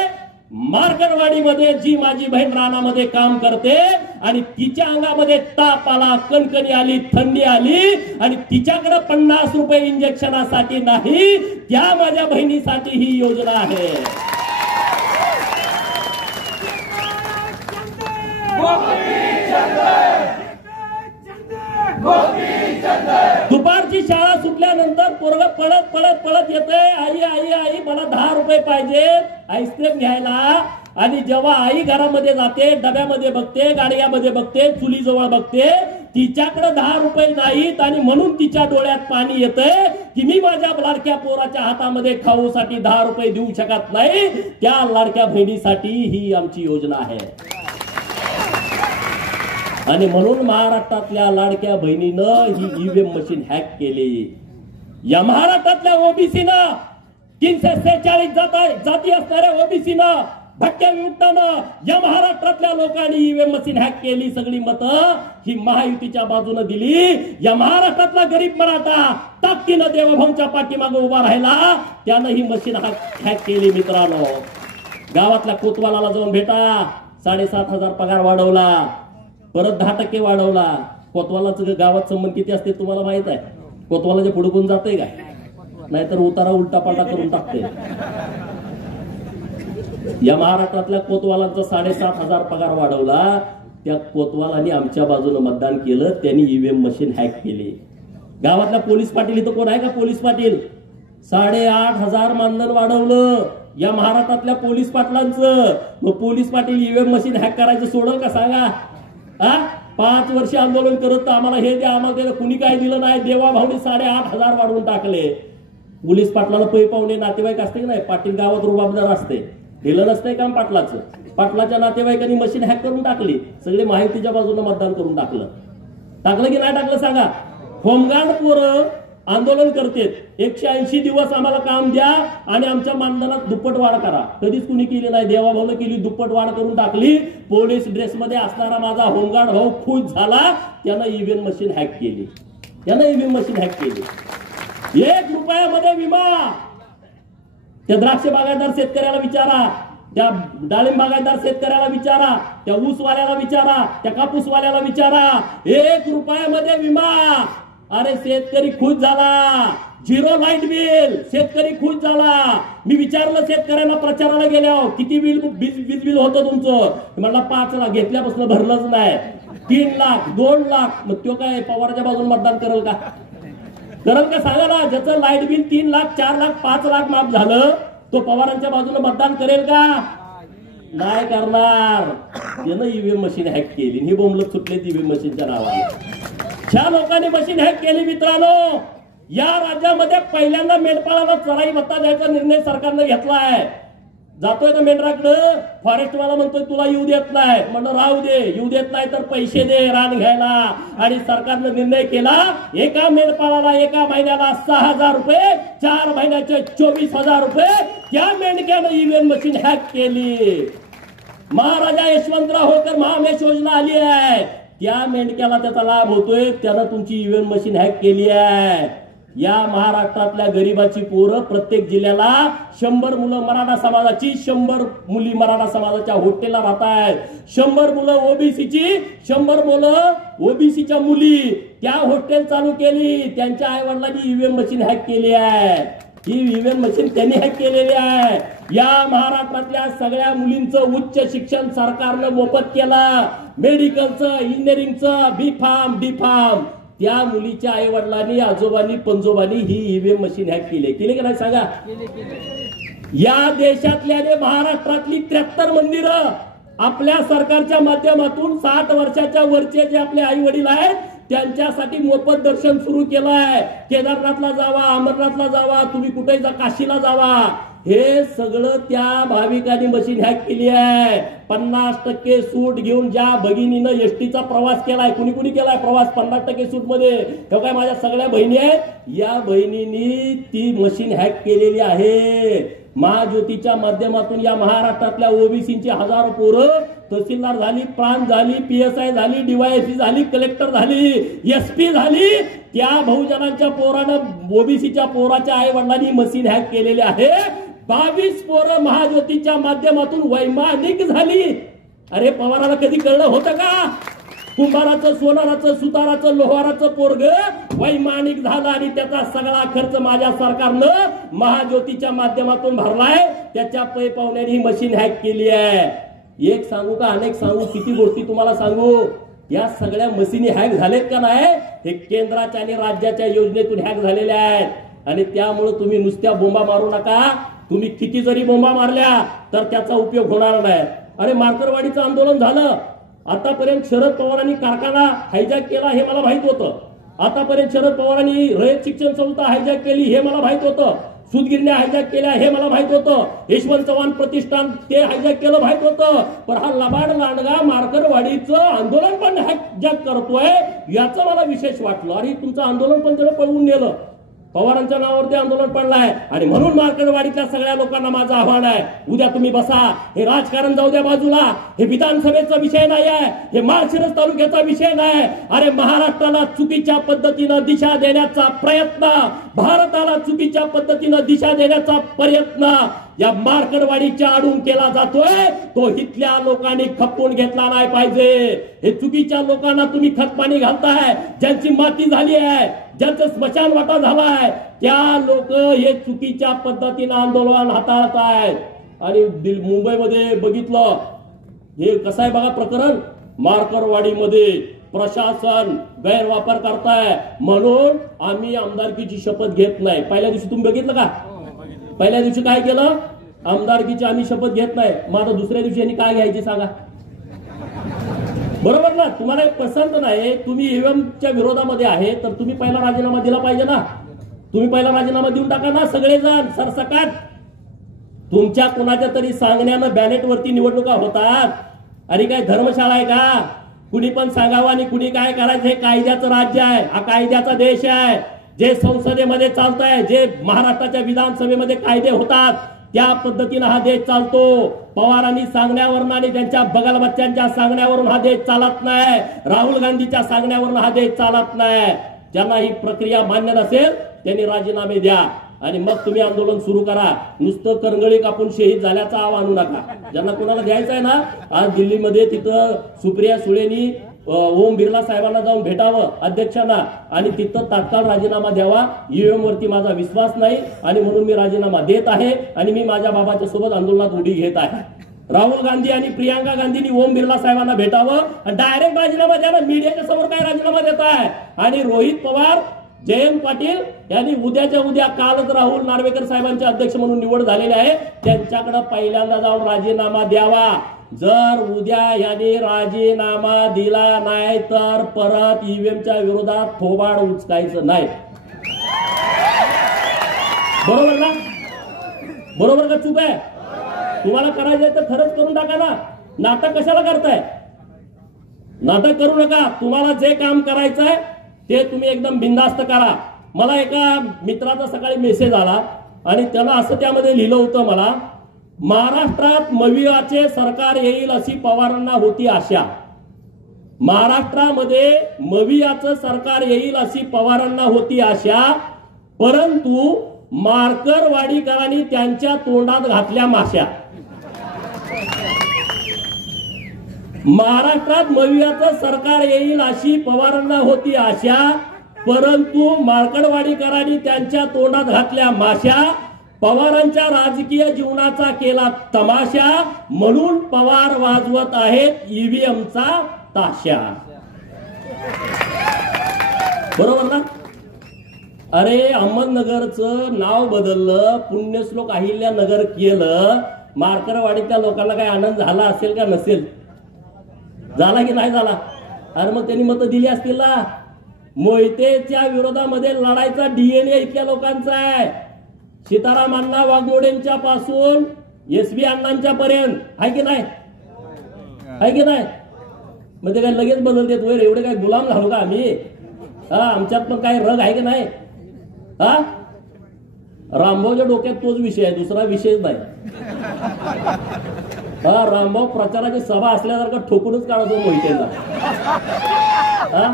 मार्कडवाडीमध्ये जी माझी बहीण रानामध्ये काम करते आणि तिच्या अंगामध्ये ताप आला, कणकणी आली, थंडी आली आणि तिच्याकडे 50 रुपये इंजेक्शनासाठी नाही, त्या माझ्या बहिणीसाठी ही योजना आहे. दुपारची शाळा सुटल्यानंतर पोरग पळत पळत पळत येते, आई आई आई मला 10 रुपये पाहिजे आईस्क्रीम घ्यायला. आणि जेव्हा आई घरामध्ये जाते, डब्यामध्ये बघते, गाडग्यामध्ये बघते, चुलीजवळ बघते, तिच्याकडे 10 रुपये नाहीत आणि म्हणून तिच्या डोळ्यात पाणी येतंय की मी माझ्या लाडक्या पोराच्या हातामध्ये खाऊसाठी 10 रुपये देऊ शकत नाही. त्या लाडक्या बहिणीसाठी ही आमची योजना आहे. आणि म्हणून महाराष्ट्रातल्या लाडक्या बहिणीनं ही ईव्हीएम मशीन हॅक केली. या महाराष्ट्रातल्या ओबीसीनं 346 जाती असणाऱ्या ओबीसीनं, भटक्या विमुक्तानं, या महाराष्ट्रातल्या लोकांनी ईव्हीएम मशीन हॅक केली. सगळी मतं ही महायुतीच्या बाजूने दिली. या महाराष्ट्रातला गरीब मराठा ताकदीनं देवभाऊंच्या पाठीमागे उभा राहिला, त्यानं ही मशीन हॅक केली. मित्रांनो, गावातल्या कोतवालाला जाऊन भेटा, 7,500 पगार वाढवला. परत 10% वाढवला. कोतवालाचं गावात संबंध किती असते तुम्हाला माहित आहे? कोतवालाच्या पुढे कोण जाते का? नाहीतर उतारा उलटा पालटा करून टाकते. या महाराष्ट्रातल्या कोतवालांचा 7,500 पगार वाढवला. त्या कोतवालांनी आमच्या बाजूने मतदान केलं, त्यांनी ईव्हीएम मशीन हॅक केली. गावातल्या पोलीस पाटील इथं कोण आहे का? पोलीस पाटील 8,500 मानधन वाढवलं या महाराष्ट्रातल्या पोलीस पाटलांचं. मग police Patil EVM machine hack करायचं सोडल का सांगा? 5 वर्ष आंदोलन करत आम्हाला हे द्या आम्हाला द्या, कुणी काय दिलं नाही. देवा भाऊने 8,500 वाढवून टाकले. पोलीस पाटलाला पै पाहुणे नातेवाईक असते की नाही? पाटील गावात रुबाबदार असते, दिलं नसतंय काम पाटलाचं. पाटलाच्या नातेवाईकांनी मशीन हॅक करून टाकली. सगळे माहितीच्या बाजूने मतदान करून टाकलं की नाही टाकलं सांगा? होमगार्ड पोरं आंदोलन करतेत, 180 दिवस आम्हाला काम द्या आणि आमच्या मानधनात दुप्पट वाढ करा. कधीच कुणी केली नाही. देवाभाऊने केली, दुप्पट वाढ करून टाकली. पोलीस ड्रेसमध्ये असणारा माझा होमगार्ड भाऊ खुश झाला, त्यानं ईव्हीएम मशीन हॅक केली. 1 रुपयामध्ये विमा. त्या द्राक्ष बागायतदार शेतकऱ्याला विचारा, त्या डाळिंब बागायतदार शेतकऱ्याला विचारा, त्या ऊसवाल्याला विचारा, त्या कापूसवाल्याला विचारा. 1 रुपयामध्ये विमा. अरे शेतकरी खुश झाला. 0 लाईट बिल, शेतकरी खुश झाला. मी विचारलं शेतकऱ्यांना प्रचाराला गेल्यावर, किती वीज बिल होतं तुमचं? म्हणला 5 लाख. घेतल्यापासून भरलंच नाही. 3 लाख, 2 लाख. मग तो काय पवारच्या बाजून मतदान करेल का? सांगा ना. ज्याचं लाईट बिल 3 लाख, 4 लाख, 5 लाख माफ झालं, तो पवारांच्या बाजूने मतदान करेल का? नाही करणार. त्यानं ईव्हीएम मशीन हॅक केली. ही बोंबलत सुटले ईव्हीएम मशीनच्या नावाने. ज्या लोकांनी मशीन हॅक केली मित्रांनो, या राज्यामध्ये पहिल्यांदा मेंढपाळाला चराई भत्ता द्यायचा निर्णय सरकारने घेतलाय. जातोय ना मेंढराकडं, फॉरेस्टवाला म्हणतोय तुला येऊ देत नाही. म्हणलं राहू दे, येऊ देत नाही तर पैसे दे रान घ्यायला. आणि सरकारनं निर्णय केला, एका मेंढपाळाला एका महिन्याला 6,000 रुपये, 4 महिन्याचे 24,000 रुपये. त्या मेंढक्यानं ईव्हीएम मशीन हॅक केली. महाराजा यशवंतराव होळकर महामेश योजना आली आहे, त्या मेंढक्याला त्याचा लाभ होतोय. त्यानं तुमची ईव्हीएम मशीन हॅक केली आहे. या महाराष्ट्रातल्या गरीबाची पोरं प्रत्येक जिल्ह्याला 100 मुलं मराठा समाजाची, 100 मुली मराठा समाजाच्या हॉस्टेलला राहत आहेत. 100 मुलं ओबीसीची, 100 मुलं ओबीसीच्या मुली. त्या हॉस्टेल चालू केली. त्यांच्या आई वडिलांनी ईव्हीएम मशीन हॅक केली आहे. ही ईव्हीएम मशीन त्यांनी हॅक केलेली आहे. या महाराष्ट्रातल्या सगळ्या मुलींचं उच्च शिक्षण सरकारनं मोफत केलं. मेडिकलचं, इंजिनिअरिंगचं, B.Pharm, D.Pharm. त्या मुलीच्या आई वडिलांनी, आजोबांनी, पंजोबांनी ही ईव्हीएम मशीन हॅक केली की नाही सांगा? या देशातल्या महाराष्ट्रातली 73 मंदिरं आपल्या सरकारच्या माध्यमातून 60 वर्षाच्या वरचे जे आपले आई वडील आहेत त्यांच्यासाठी मोफत दर्शन सुरू केलं आहे. केदारनाथला जावा, अमरनाथला जावा, तुम्ही कुठे जा, काशीला जावा. हे सगळं त्या भाविकांनी मशीन हॅक केली आहे. 50% सूट घेऊन ज्या भगिनीनं एसटीचा प्रवास केलाय, कुणी कुणी केलाय प्रवास 50% सूट मध्ये, काय माझ्या सगळ्या बहिणी आहेत, या बहिणींनी ती मशीन हॅक केलेली आहे. महाज्योतीच्या माध्यमातून या महाराष्ट्रातल्या ओबीसीची हजारो पोरं तहसीलदार झाली, प्रांत झाली, PSI झाली, DYSP झाली, कलेक्टर झाली, SP झाली. त्या बहुजनांच्या पोरानं, ओबीसीच्या पोराच्या आई वडिलांनी मशीन हॅक केलेली आहे. 22 पोरं महाज्योतीच्या माध्यमातून वैमानिक झाली. अरे पवाराला कधी कळलं होतं का? कुंभाराचं, सोनाराचं, सुताराचं, लोहाराचं पोरग वैमानिक झालं आणि त्याचा सगळा खर्च माझ्या सरकारनं महाज्योतीच्या माध्यमातून भरलाय. त्याच्या पै पाहुण्याने ही मशीन हॅक केली आहे. एक सांगू का, अनेक सांगू, किती गोष्टी तुम्हाला सांगू. या सगळ्या मशीनी हॅक झालेत का नाही, हे केंद्राच्या आणि राज्याच्या योजनेतून हॅक झालेल्या आहेत. आणि त्यामुळे तुम्ही नुसत्या बोंबा मारू नका. तुम्ही किती जरी बोंबा मारल्या तर त्याचा उपयोग होणार नाही. अरे मार्करवाडीचं आंदोलन झालं, आतापर्यंत शरद पवारांनी कारखाना हायजॅक केला हे मला माहित होतं. आतापर्यंत शरद पवारांनी रयत शिक्षण संस्था हायजॅक केली हे मला माहित होतं. सूतगिरण्या हायजॅक केल्या हे मला माहित होतं. यशवंत चव्हाण प्रतिष्ठान ते हायजॅक केलं माहित होतं. पण हा लबाड लांडगा मार्करवाडीचं आंदोलन पण हायजॅक करतोय, याचं मला विशेष वाटलं. अरे तुमचं आंदोलन पण त्यानं पळवून नेलं. पवारांच्या नावावरती आंदोलन पडलाय. आणि म्हणून मार्करवाडीतल्या सगळ्या लोकांना माझं आव्हान आहे, उद्या तुम्ही बसा. हे राजकारण जाऊ द्या बाजूला. हे विधानसभेचा विषय नाही आहे, हे माळशिरस तालुक्याचा विषय नाही. अरे महाराष्ट्राला चुकीच्या पद्धतीनं दिशा देण्याचा प्रयत्न, भारताला चुकीच्या पद्धतीनं दिशा देण्याचा प्रयत्न या मार्कडवाडीच्या आडून केला जातोय तो इथल्या लोकांनी खपवून घेतला नाही पाहिजे। हे चुकीच्या लोकांना तुम्ही खतपाणी घालताय, ज्यांची माती झाली आहे, ज्यांचं स्मशान वाटा झालाय, त्या लोक हे चुकीच्या पद्धतीने आंदोलन हाताळत आहेत। आणि मुंबईमध्ये बघितलं हे कसं आहे बघा प्रकरण, मार्कडवाडीमध्ये प्रशासन गैरवापर करताय म्हणून आम्ही आमदारकीची शपथ घेत नाही। पहिल्या दिवशी तुम्ही बघितलं का? पहिल्या दिवशी काय केलं? आमदारकीची आम्ही शपथ घेत नाही। मग आता दुसऱ्या दिवशी यांनी काय घ्यायची सांगा? बरोबर ना? तुम्हाला पसंत नाही, तुम्ही ईव्हीएमच्या विरोधामध्ये आहे, तर तुम्ही पहिला राजीनामा दिला पाहिजे ना। तुम्ही पहिला राजीनामा देऊन टाका ना सगळेजण सरसकट। तुमच्या कुणाच्या तरी सांगण्यानं बॅलेटवरती निवडणुका होतात। अरे काय धर्मशाळा आहे का? कुणी पण सांगावं आणि कुणी काय करायचं? हे कायद्याचं राज्य आहे, हा कायद्याचा देश आहे। जे संसदेमध्ये चालतंय, जे महाराष्ट्राच्या विधानसभेमध्ये कायदे होतात त्या पद्धतीने हा देश चालतो। पवारांनी सांगण्यावरून आणि त्यांच्या बगल बच्च्यांच्या सांगण्यावरून हा देश चालत नाही, राहुल गांधीच्या सांगण्यावरून हा देश चालत नाही। ज्यांना ही प्रक्रिया मान्य नसेल त्यांनी राजीनामे द्या आणि मग तुम्ही आंदोलन सुरू करा। नुसतं करंगळी कापून शहीद झाल्याचा आव आणू नका। ज्यांना कोणाला द्यायचं आहे ना, आज दिल्लीमध्ये तिथं सुप्रिया सुळेनी ओम बिर्ला साहेबांना जाऊन भेटावं अध्यक्षांना आणि तिथं तात्काळ राजीनामा द्यावा। ईव्हीएम वरती माझा विश्वास नाही आणि म्हणून मी राजीनामा देत आहे आणि मी माझ्या बाबाच्या सोबत आंदोलनात उडी घेत आहे। राहुल गांधी आणि प्रियांका गांधींनी ओम बिर्ला साहेबांना भेटावं आणि डायरेक्ट राजीनामा द्या ना। मीडियाच्या समोर काय राजीनामा देत आहे? आणि रोहित पवार, जयंत पाटील यांनी उद्याच्या उद्या, कालच राहुल नार्वेकर साहेबांचे अध्यक्ष म्हणून निवड झालेले आहे, त्यांच्याकडे पहिल्यांदा जाऊन राजीनामा द्यावा। जर उद्या यांनी राजीनामा दिला नाही तर परत ईव्हीएमच्या विरोधात थोबाड उचकायचं नाही। बरोबर ना? बरोबर का चूक आहे? तुम्हाला करायचंय तर खरंच करून टाका ना। नाटक कशाला करताय? नाटक करू नका। तुम्हाला जे काम करायचंय ते तुम्ही एकदम बिनधास्त करा। मला एका मित्राचा सकाळी मेसेज आला आणि त्यानं असं त्यामध्ये लिहिलं होतं, मला महाराष्ट्रात मविआचे सरकार येईल अशी पवारांना होती आशा। महाराष्ट्रामध्ये मविआचं सरकार येईल अशी पवारांना होती आशा, परंतु मार्कडवाडीकरांनी त्यांच्या तोंडात घातल्या माश्या। महाराष्ट्रात मविआचं सरकार येईल अशी पवारांना होती आशा, परंतु मार्कडवाडीकरांनी त्यांच्या तोंडात घातल्या माश्या। पवारांच्या राजकीय जीवनाचा केला तमाशा, म्हणून पवार वाजवत आहेत ईव्हीएमचा ताशा। बरोबर ना? अरे अहमदनगरचं नाव बदललं, पुण्यश्लोक अहिल्यानगर केलं, मार्कडवाडीच्या लोकांना काही आनंद झाला असेल का? नसेल झाला की नाही झाला? अरे मग त्यांनी मतं दिली असतील ना। मोहितेच्या विरोधामध्ये लढायचा डीएनए इतक्या लोकांचा आहे। सीताराम अण्णा वाघमोडेंच्या पासून एसबी अण्णांच्या पर्यंत आहे की नाही? आहे की नाही? मग ते काय लगेच बदलते? वैर एवढे काय गुलाम झालो का आम्ही? हा, आमच्यात पण काय रग आहे की नाही? हा, रामभाऊच्या डोक्यात तोच विषय आहे, दुसरा विषयच नाही। हा, रामभाऊ प्रचाराची सभा असल्यासारखं ठोकूनच काढतो मोहितेला। हा,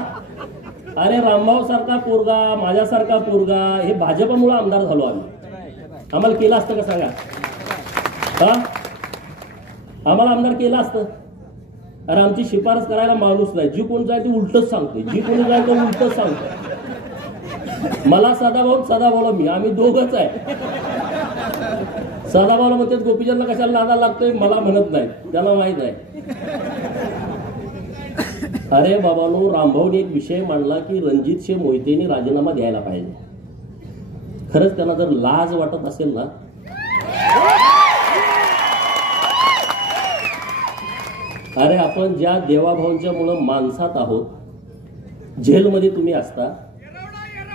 अरे रामभाऊ सारखा पोरगा, माझ्यासारखा पोरगा, हे भाजपमुळे आमदार झालो आम्ही। आम्हाला केलं असतं का सांगा? हा, आम्हाला आमदार केलं असतं? अरे आमची शिफारस करायला माणूस नाही, जी कोण जाय ते उलटच सांगते, जी कोणी जाय ते उलटच सांगते। मला सदाभाऊ मी, आम्ही दोघच आहे। सदाभाऊला म्हणते गोपीचंदला कशाला नादाला लागतोय, मला म्हणत नाही, त्याला माहित आहे। अरे बाबांनो, रामभाऊने एक विषय मांडला की रणजितसिंह मोहितेने राजीनामा द्यायला पाहिजे। खरंच त्यांना जर लाज वाटत असेल ना, अरे आपण ज्या देवाभाऊंच्या मुळे माणसात आहोत, जेलमध्ये तुम्ही असता,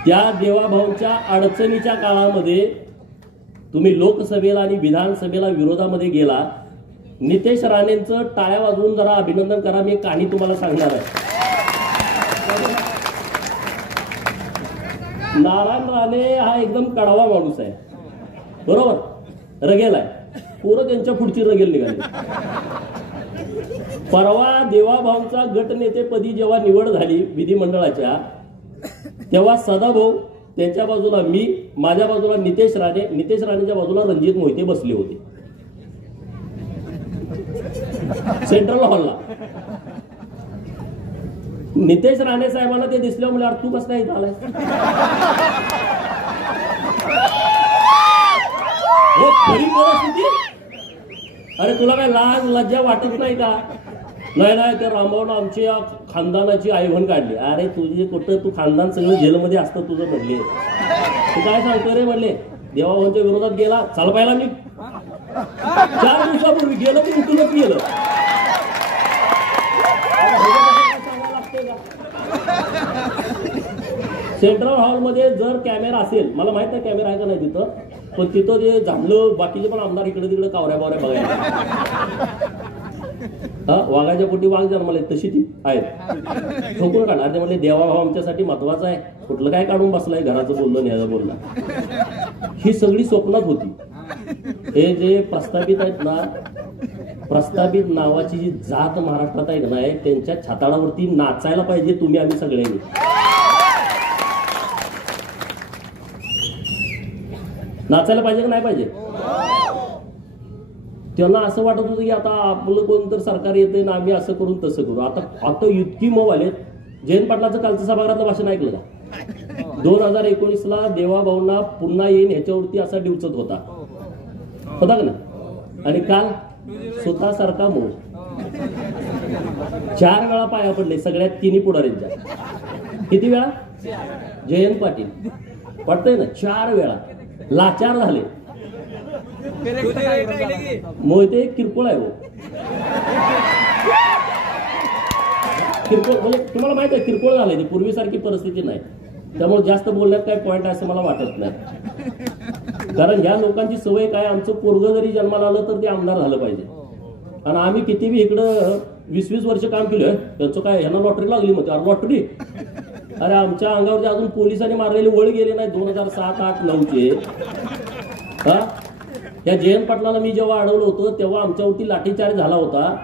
त्या देवाभाऊंच्या अडचणीच्या काळामध्ये तुम्ही लोकसभेला आणि विधानसभेला विरोधामध्ये गेला। नितेश राणेंचं टाळ्या वाजवून जरा अभिनंदन करा, मी कहाणी तुम्हाला सांगणार आहे। नारायण राणे हा एकदम कडवा माणूस आहे, बरोबर, रगेल आहे, पोरं त्यांच्या पुढची रगेल निघाली। परवा देवाभाऊंचा गटनेतेपदी जेव्हा निवड झाली विधिमंडळाच्या, तेव्हा सदाभाऊ त्यांच्या बाजूला मी, माझ्या बाजूला नितेश राणे, नितेश राणेच्या बाजूला रणजित मोहिते बसले होते सेंट्रल हॉलला. नितेश राणे साहेबांना ते दिसल्या म्हणजे तू कसं इथं आलाय? हो खरी परिस्थिती. अरे तुला काय लाज लज्जा वाटत नाही का? नाही नाही ते रामभाऊन आमची खानदानाची आईवण काढली. अरे तुझे कुठं तू खानदान सगळं जेलमध्ये असतं तुझं म्हणले. तू काय सांगतो रे म्हणले? देवाभाऊंच्या विरोधात गेला चाल पाहिला मी 4 दिवसापूर्वी गेलं की उठूनच गेलं. सेंट्रल हॉलमध्ये जर कॅमेरा असेल, मला माहित नाही कॅमेरा आहे का नाही तिथं, पण तिथं जे झालं बाकीचे पण आमदार इकडे तिकडे कावऱ्या बावऱ्या बघायला. वाघाच्या पोटी वाघ जन्माला तशी ती आहेत. ठोकून काढ. अरे म्हणले देवाभाव आमच्यासाठी महत्वाचा आहे, कुठलं काय काढून बसलाय घराचं बोललं न्यायचं बोलला. ही सगळी स्वप्नात होती. हे जे प्रस्थापित आहेत ना, प्रस्थापित नावाची जी जात महाराष्ट्रात आहे ना, त्यांच्या छाताडावरती नाचायला पाहिजे तुम्ही आम्ही सगळ्यांनी. नाचायला पाहिजे का नाही पाहिजे? त्यांना असं वाटत होतं की आता आपलं कोणतं सरकार येतंय ना, आम्ही असं करून तसं करू. आता इतकी मऊ आलेत. जयंत पाटलाचं कालचं सभागृहातलं भाषण ऐकलं का? 2019ला देवाभाऊंना पुन्हा येईन ह्याच्यावरती असा डिवचत होता का ना? आणि काल स्वतःसारखा मऊ 4 वेळा पाया पडले सगळ्यात तिन्ही पुढाऱ्यांच्या. किती वेळा? जयंत पाटील वाटतंय ना 4 वेळा लाचार झाले. मोहिते किरकोळ आहे. किरकोळ म्हणजे तुम्हाला माहित आहे किरकोळ झाले. ती पूर्वीसारखी परिस्थिती नाही. त्यामुळे जास्त बोलण्यात काय पॉईंट आहे असं मला वाटत नाही. कारण ह्या लोकांची सवय काय, आमचं पोरगं जरी जन्माला आलं तर ते आमदार झालं पाहिजे. आणि आम्ही किती बी इकडं 20-20 वर्ष काम केलं. त्यांचं काय ह्यांना लॉटरी लागली मग लॉटरी. अरे आमच्या अंगावरती अजून पोलिसांनी मारलेले वळ गेले नाही 2007, 8, 9चे. या जयंत पाटलाला मी जेव्हा अडवलं होतं तेव्हा आमच्यावरती लाठीचार्ज झाला होता.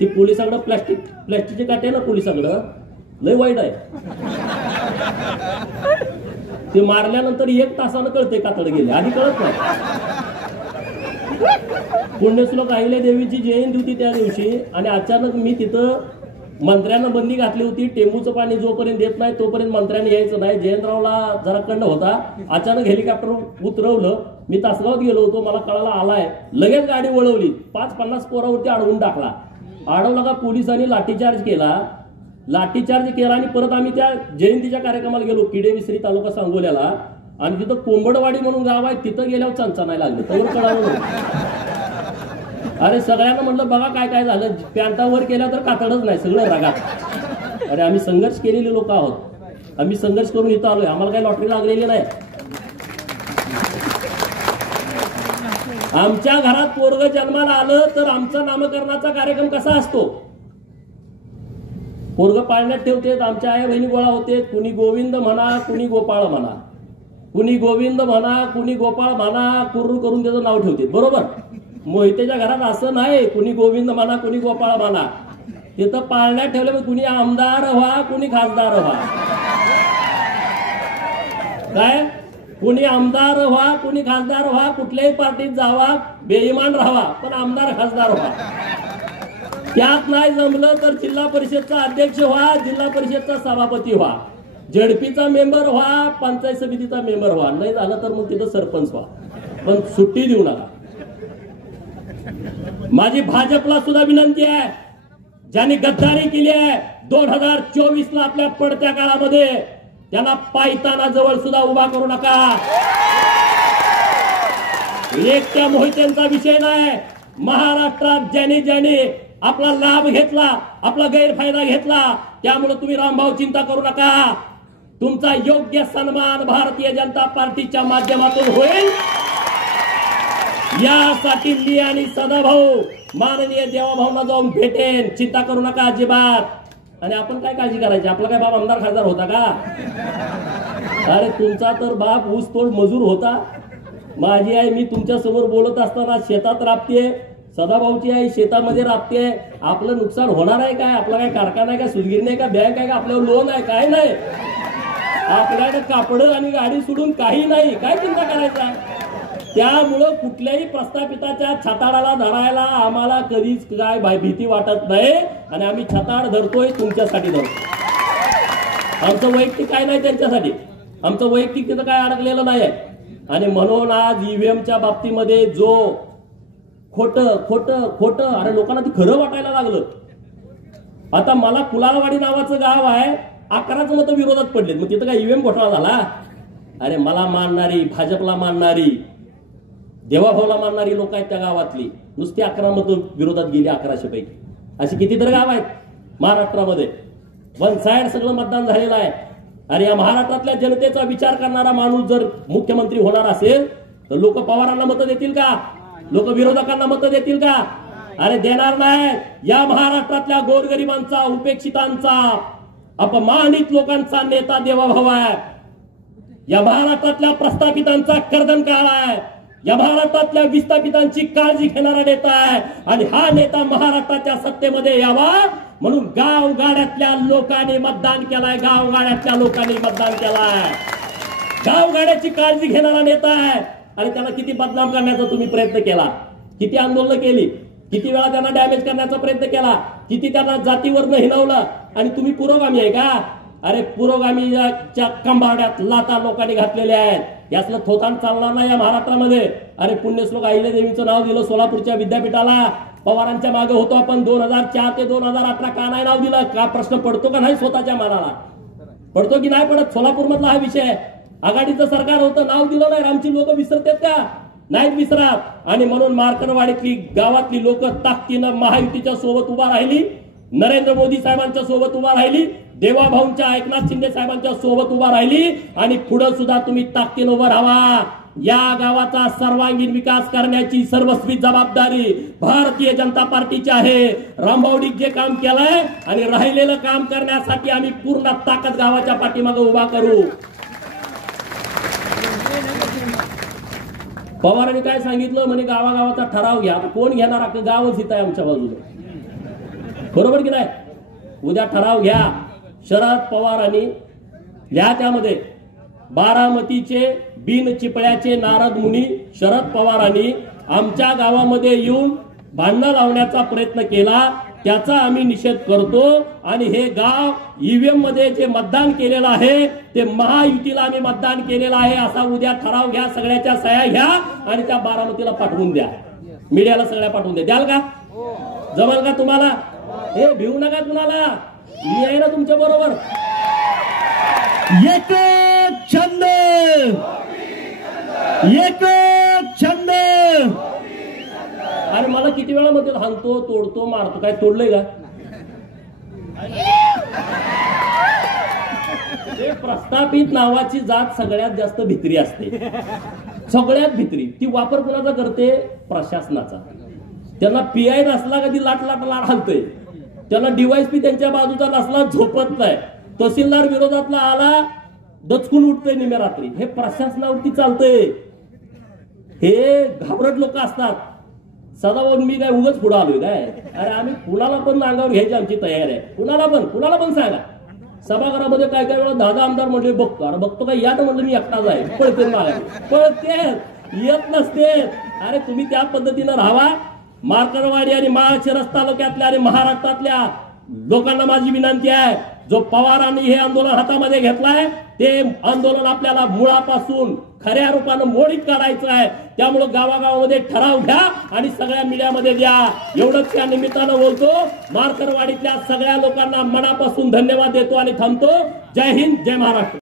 ती पोलिसाकडं प्लॅस्टिकचे काटे ना, पोलिसाकडं लय वाईट आहे. ते मारल्यानंतर 1 तासानं कळते कातड गेले, आधी कळत नाही. पुण्यश्लोक अहिल्या देवीची जयंती होती त्या दिवशी आणि अचानक मी तिथं मंत्र्यांना बंदी घातली होती. टेंबूचं पाणी जोपर्यंत देत नाही तोपर्यंत मंत्र्यांनी यायचं नाही. जयंतरावला जरा कंड होता. अचानक हेलिकॉप्टर उतरवलं. मी तासगावात गेलो होतो, मला कळाला आलाय. लगेच गाडी वळवली. 5-50 पोरावरती अडवून टाकला. अडवला का पोलिसांनी लाठीचार्ज केला. लाठीचार्ज केला आणि परत आम्ही त्या जयंतीच्या कार्यक्रमाला गेलो किडेविसरी तालुका सांगोल्याला. आणि तिथं कोंबडवाडी म्हणून गाव आहे, तिथं गेल्यावर चंचा नाही लागलं. तर कळालं. अरे सगळ्यांना म्हटलं बघा काय काय झालं. पॅन्टावर केल्या तर कातडच नाही, सगळं रागात. अरे आम्ही संघर्ष केलेले लोक आहोत. आम्ही संघर्ष करून इथं आलोय. आम्हाला काही लॉटरी लागलेली नाही. आमच्या घरात पोरग जन्माला आलं तर आमचा नामकरणाचा कार्यक्रम कसा असतो? पोरग पाळण्यात ठेवतेत, आमच्या आई बहिणी गोळा होते. कुणी गोविंद म्हणा, कुणी गोपाळ म्हणा. कुणी गोविंद म्हणा, कुणी गोपाळ म्हणा, कुर्रू करून त्याचं नाव ठेवते. बरोबर? मोहितेच्या घरात असं नाही. कुणी गोविंद म्हणा, कुणी गोपाळ म्हणा. तिथं पाळण्यात ठेवलं कुणी आमदार व्हा, कुणी खासदार व्हा. काय? कुणी आमदार व्हा, कुणी खासदार व्हा, कुठल्याही पार्टीत जावा, बेईमान राहावा, पण आमदार खासदार व्हा. त्यात नाही जमलं तर जिल्हा परिषदचा अध्यक्ष व्हा, जिल्हा परिषदचा सभापती व्हा, झडपीचा मेंबर व्हा, पंचायत समितीचा मेंबर व्हा. नाही झालं तर मग तिथं सरपंच व्हा, पण सुट्टी देऊ नका. माझी भाजपला सुद्धा विनंती आहे, ज्यांनी गद्दारी केली आहे 2024ला आपल्या पडत्या काळामध्ये, त्यांना पायताना जवळ सुद्धा उभा करू नका. एकट्या मोहित्यांचा विषय नाही. महाराष्ट्रात ज्यांनी आपला लाभ घेतला, आपला गैरफायदा घेतला, त्यामुळे तुम्ही रामभाऊ चिंता करू नका. तुमचा योग्य सन्मान भारतीय जनता पार्टीच्या माध्यमातून होईल. यासाठी मी आणि सदाभाऊ माननीय देवाभाऊंना जाऊन भेटेन. चिंता करू नका अजिबात. आणि आपण काय काळजी करायची? आपला काय बाप आमदार खासदार होता का? अरे तुमचा तर बाप ऊसतोड मजूर होता. माझी आई मी तुमच्या समोर बोलत असताना शेतात राबते, सदाभाऊची आई शेतामध्ये राबते. आपलं नुकसान होणार आहे काय? आपला काय कारखाना आहे का, सुतगिरणी आहे का, बँक आहे का, आपल्यावर लोन आहे काय? नाही. आपल्याकडे कापड आणि गाडी सोडून काही नाही, काय चिंता करायचा. त्यामुळं कुठल्याही प्रस्थापिताच्या छताडाला धरायला आम्हाला कधीच काय भीती वाटत नाही आणि आम्ही छताड धरतोय तुमच्यासाठी धरतो. आमचं वैयक्तिक काय नाही त्यांच्यासाठी, आमचं वैयक्तिक तिथं काय अडकलेलं नाही. आणि म्हणून आज ईव्हीएमच्या बाबतीमध्ये जो खोटं खोटं खोटं, अरे लोकांना ते खरं वाटायला लागलं. आता मला कुलाळवाडी नावाचं गाव आहे, 11च मतं विरोधात पडलेत, मग तिथं काय ईव्हीएम घोटाळा झाला. अरे मला मानणारी, भाजपला मानणारी, देवाभाऊला मानणारी लोक आहेत त्या गावातली, नुसती 11 मतं विरोधात गेली 1100 पैकी. अशी कितीतरी गाव आहेत महाराष्ट्रामध्ये, वन साइड सगळं मतदान झालेलं आहे. आणि या महाराष्ट्रातल्या जनतेचा विचार करणारा माणूस जर मुख्यमंत्री होणार असेल तर लोक पवारांना मतं देतील का? लोक विरोधकांना मतं देतील का? अरे देणार नाही. या महाराष्ट्रातल्या गोरगरिबांचा, उपेक्षितांचा, अपमानित लोकांचा नेता देवाभाऊ आहे. या महाराष्ट्रातल्या प्रस्थापितांचा कर्दन काळ आहे. या महाराष्ट्रातल्या विस्थापितांची काळजी घेणारा नेता आहे. आणि हा नेता महाराष्ट्राच्या सत्तेमध्ये यावा म्हणून गावगाड्यातल्या लोकांनी मतदान केलाय. गावगाड्यातल्या लोकांनी मतदान केलाय. गावगाड्याची काळजी घेणारा नेता आहे. आणि त्याला किती बदनाम करण्याचा तुम्ही प्रयत्न केला, किती आंदोलन केली, किती वेळा त्यांना डॅमेज करण्याचा प्रयत्न केला, किती त्यांना जातीवरनं हिणवलं. आणि तुम्ही पुरोगामी आहे का? अरे पुरोगामीच्या कंबाड्यात लाता लोकांनी घातलेल्या आहेत. यातलं थोतांड चालणार नाही या महाराष्ट्रामध्ये. अरे पुण्यश्लोक अहिल्यादेवीचं नाव दिलं सोलापूरच्या विद्यापीठाला. पवारांच्या मागे होतो आपण 2004 ते 2018, का नाही नाव दिलं? का प्रश्न पडतो का नाही स्वतःच्या मनाला? पडतो की नाही पडत? सोलापूर मधला हा विषय. आघाडीचं सरकार होतं, नाव दिलं नाही. आमची लोक विसरतात का? नाहीत विसरत. आणि म्हणून मार्करवाडीतली गावातली लोक ताकदीनं महायुतीच्या सोबत उभा राहिली, नरेंद्र मोदी साहेबांच्या सोबत उभा राहिली, देवाभाऊंच्या, एकनाथ शिंदे साहेबांच्या सोबत उभा राहिली. आणि पुढे सुद्धा तुम्ही ताकदीनं उभं राहा. या गावाचा सर्वांगीण विकास करण्याची सर्वस्वी जबाबदारी भारतीय जनता पार्टीची आहे. रामभाऊडीत जे काम केलंय आणि राहिलेलं काम करण्यासाठी आम्ही पूर्ण ताकद गावाच्या पाठीमागे उभा करू. पवारांनी काय सांगितलं म्हणे, गावागावाचा ठराव घ्या. कोण घेणार? अख्खं गावच इथं आहे आमच्या बाजूला, बरोबर की नाही? उद्या ठराव घ्या. शरद पवारांनी घ्या, त्यामध्ये बारामतीचे बिन चिपळ्याचे नारद मुनी शरद पवारांनी आमच्या गावामध्ये येऊन भांडणं लावण्याचा प्रयत्न केला, त्याचा आम्ही निषेध करतो. आणि हे गाव ईव्हीएम मध्ये जे मतदान केलेलं आहे ते महायुतीला आम्ही मतदान केलेलं आहे असा उद्या ठराव घ्या. सगळ्याच्या सह्या घ्या आणि त्या बारामतीला पाठवून द्या, मीडियाला सगळ्या पाठवून द्या. द्याल का? जमल का तुम्हाला? हे भिवू नका कुणाला, मी आहे ना तुमच्या बरोबर. एक छंद, एक छंद. अरे मला किती वेळा मध्ये हाणतो, तोडतो, मारतो. काय तोडलंय का? ते प्रस्थापित नावाची जात सगळ्यात जास्त भित्री असते, सगळ्यात भित्री. ती वापर कुणाचा करते? प्रशासनाचा. त्यांना पीआय नसला कधी लाट लाट लाट हालतोय, त्यांना डीवायएसपी त्यांच्या बाजूचा नसला झोपत नाही, तहसीलदार विरोधातला आला दचकून उठतोय निम्या रात्री. हे प्रशासनावरती चालतंय. हे घाबरट लोक असतात. सदाभाऊ मी काय उगाच पुढे आलोय काय? अरे आम्ही कुणाला पण अंगावर घ्यायची आमची तयारी आहे. कुणाला पण सांगा. सभागृहामध्ये काय काय वेळा 10 आमदार म्हणले बघतो. अरे बघतो काय? यात म्हणलं मी एकटाच आहे. पळते मागा, पळते, येत नसते. अरे तुम्ही त्या पद्धतीनं राहावा. मार्करवाडी आणि माळशिरस तालुक्यातल्या आणि महाराष्ट्रातल्या लोकांना माझी विनंती आहे, जो पवारांनी हे आंदोलन हातामध्ये घेतलाय ते आंदोलन आपल्याला मुळापासून खऱ्या रूपानं मोडीत काढायचं आहे. त्यामुळे गावागावामध्ये ठराव घ्या आणि सगळ्या मीडियामध्ये द्या. एवढंच या निमित्तानं बोलतो. मार्करवाडीतल्या सगळ्या लोकांना मनापासून धन्यवाद देतो आणि थांबतो. जय हिंद, जय महाराष्ट्र.